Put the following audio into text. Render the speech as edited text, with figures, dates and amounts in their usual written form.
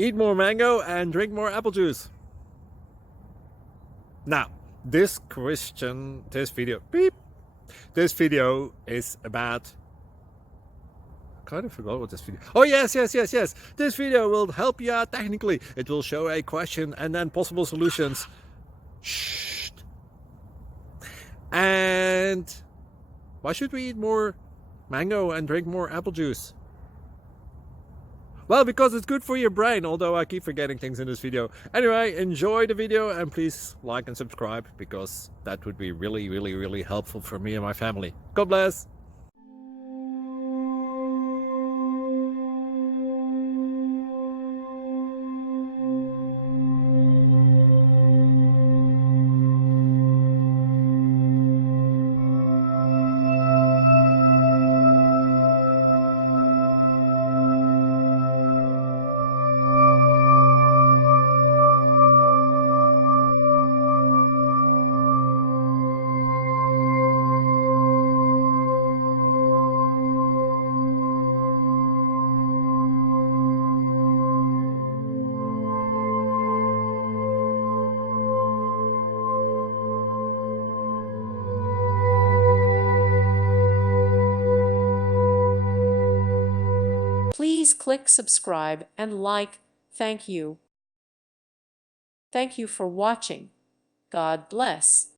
eat more mango and drink more apple juice. Now, this video is about, I kind of forgot what this video. Oh yes. This video will help you out technically. It will show a question and then possible solutions. Shh. And why should we eat more mango and drink more apple juice? Well, because it's good for your brain, although I keep forgetting things in this video. Anyway, enjoy the video and please like and subscribe, because that would be really helpful for me and my family. God bless! Please click subscribe and like. Thank you. Thank you for watching. God bless.